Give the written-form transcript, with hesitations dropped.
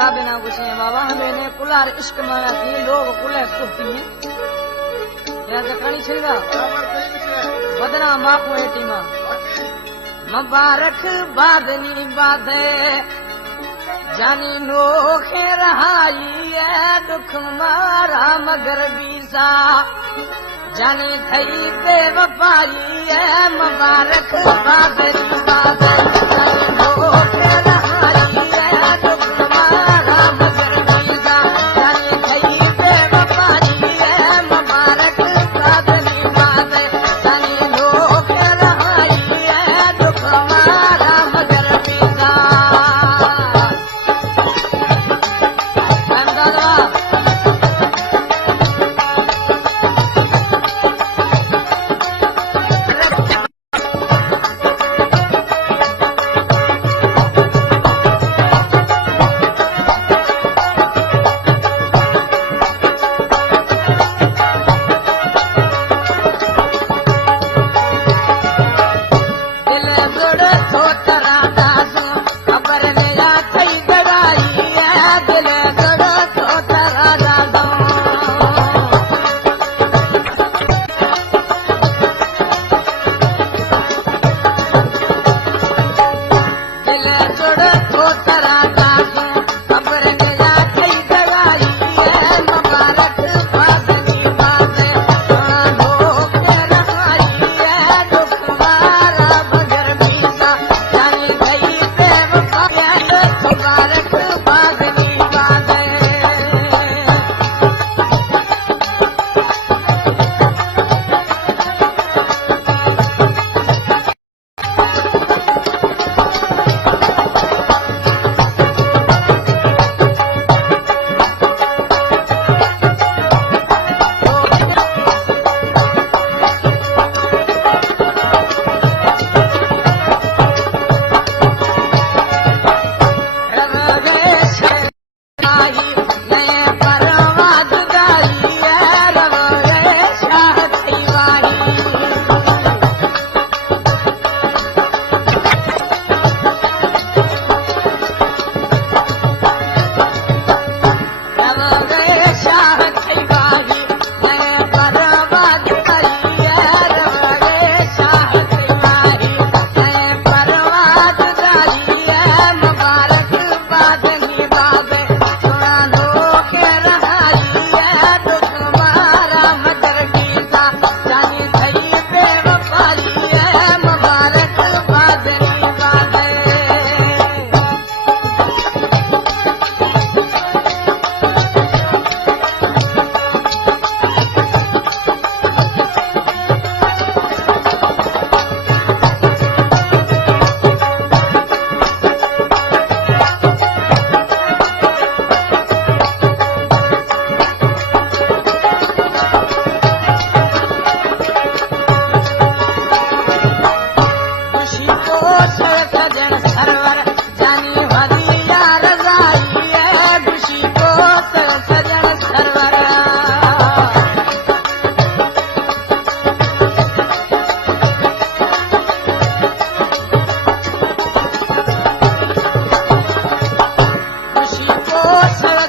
खराब ना कुछ है बाबा हमें कुलार इश्क माना थी लोग कुले सुखती हैं या जकड़ी छिलगा बदना माखो एटीमा मुबारक बादनी बादे जानी नोखे रहाई है दुख मारा मगर बीसा जानी थई बेवफाई है मुबारक बादनी बादे जानी नोखे रहाई है दुख मारा मगर बीसा जानी थई बेवफाई है मुबारक बादनी बादे जानी नोखे रहाई है दुख मारा मगर बीसा Oh,